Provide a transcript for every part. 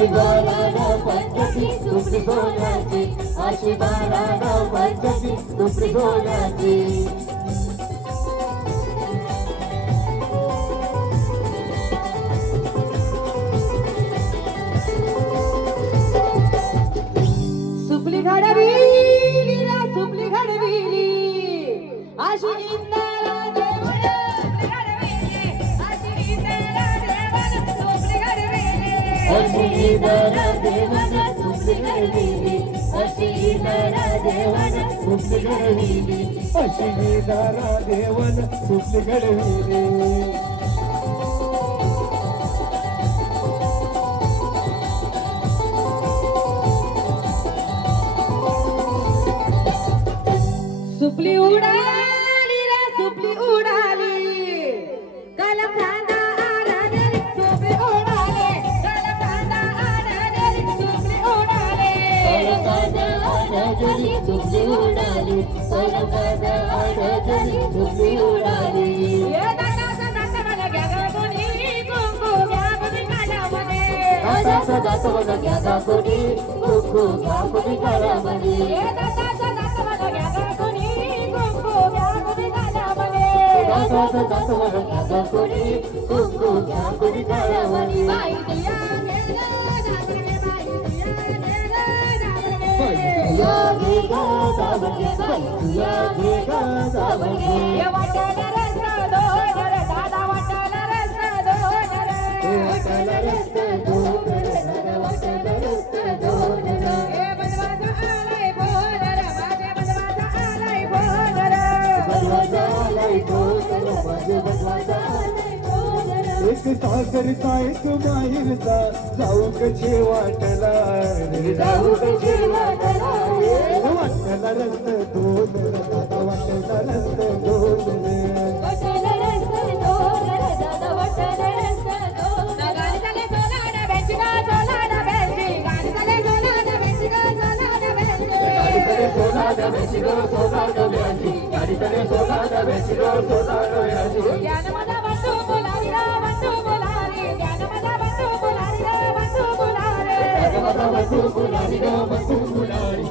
अशी बारा पंचमी सुपली सोन्याची, अशी बारा पंचमी सुपली सोन्याची. सुपली घडविली रा सुपली घडविली अशी इंदाला देवान सुपली घडविली, अशी इंदाला देवान सुपली घडविली. अशी इदारा देवान सुपली घडविली, अशी इदारा देवान सुपली घडविली. सुपली उडाली रा सुपली उडाली काल खांदा आला रे सुपली उडाली, काल खांदा आला रे सुपली उडाली. अलकादा आडजली सुपली उडाली, अलकादा आडजली सुपली उडाली. ये दादाचा दाता मला घ्या ग कोणी कुंकू घ्या कोणी कानामध्ये, दादाचा दात मला घ्या गा कोणी कुंकू घ्या कोणी कानामध्ये. ये दादाचा दाता मला घ्या ग कोणी कुंकू घ्या कोणी कानामध्ये. दादाचा दात मला घ्या गा कोणी कुंकू घ्या कोणी कानामध्ये. बाई तुया गेलं जाबरे, बाई तुया गेलं जाबरे. तुया घे गा जावगे, बाई तुया घे गा जावगे. ये वाटायला रस्ता दोन रे दादा वाटायला रस्ता दोन रे. वाटायला रस्ता दोन रे, दादा वाटायला रस्ता दोन रे. ये बजवाजा आलाय बोल रे, माझे बजवाजा आलाय बोल रे. बजवाजा आलाय बोल रे, माझे बजवाजा आलाय बोल रे. एक सासरचा एक माहेरचा जाऊ कसे वाटला रे, जाऊ कसे वाटला रे. वाटला रस्त दोन रे, दादा वाटला रस्त दोन रे. वाटायला रस्ता दोन रे, दादा वाटायला रस्ता दोन. गाडी चाले सोलाड बेंची गा सोलाड बेंची, गाडी चाले सोलाड बेंची गा सोलाड बेंची. गाडी तले सोला डब्याची गो सोला डब्याची, गाडी तले सोला डब्याची गो सोला डब्याची. ज्ञान माझा बंधू बोलारी रा बंधू बोलारी, ज्ञान माझा बंधू बोलारी रा बंधू बोलारी. माझा बंधू फुलारी ग बंधू फुलारी,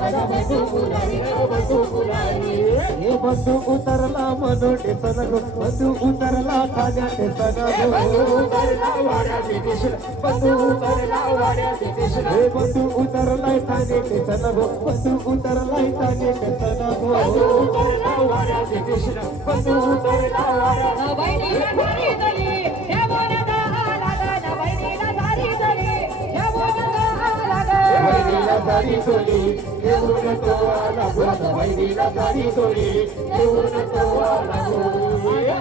माझा बंधू फुलारी ग बंधू फुलारी. हे बंधू उतरला मनोटेसन गो, बंधू उतरला ठाण्याचे सण गो. बंधू उतरला वाड्याची दिशेला, बंधू उतरला वाड्याची दिशेला. हे बंधू उतरलाय ठाण्याचे सण गो, बंधू उतरलाय ठाण्याचे सण गो. बंधू उतरला वाड्याची दिशेला, बंधू उतरला वाड्याची. बहिणीला सारी तली या बोलता आला ग, बहिणीला सारी तली या बोलता आला ग. बहिणीला सारी सोली येऊन तो आला गो, बहिणीला सारी सोली येऊन तो आला गो.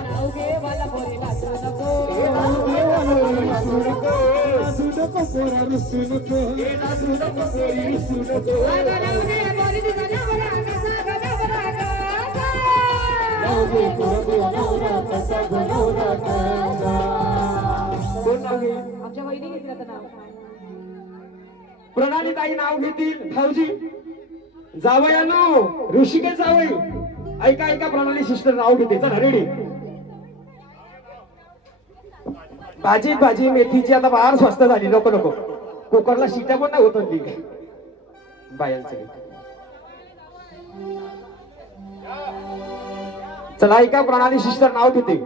नवगे मला पोरी नाचू नको, हे नाचू नको, नाचू नको, नाचू नको पोरा रुसू नको, हे नाचू नको पोरी रुसू नको. अगं नवगे पोरी तुझा नवरा कसा ग नवरा कसा. नवगे पोरी नवरा कसा गो नवरा कसा. कोण नाव घेईल? आमच्या वहिनी घेतलं तर नाव प्रणाली ताई नाव घेतील. भाऊजी जावयानो ऋषिकेश जावई ऐका ऐका, प्रणाली सिस्टर नाव घेते. चला रेडी. भाजी भाजी मेथीची आता बाहेर स्वस्त झाली. नको नको, कुकरला शिट्या पण नाही होत हल्ली बायांचं. चला ऐका, प्रणाली सिस्टर नाव घेते.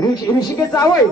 ऋषिकेश जावई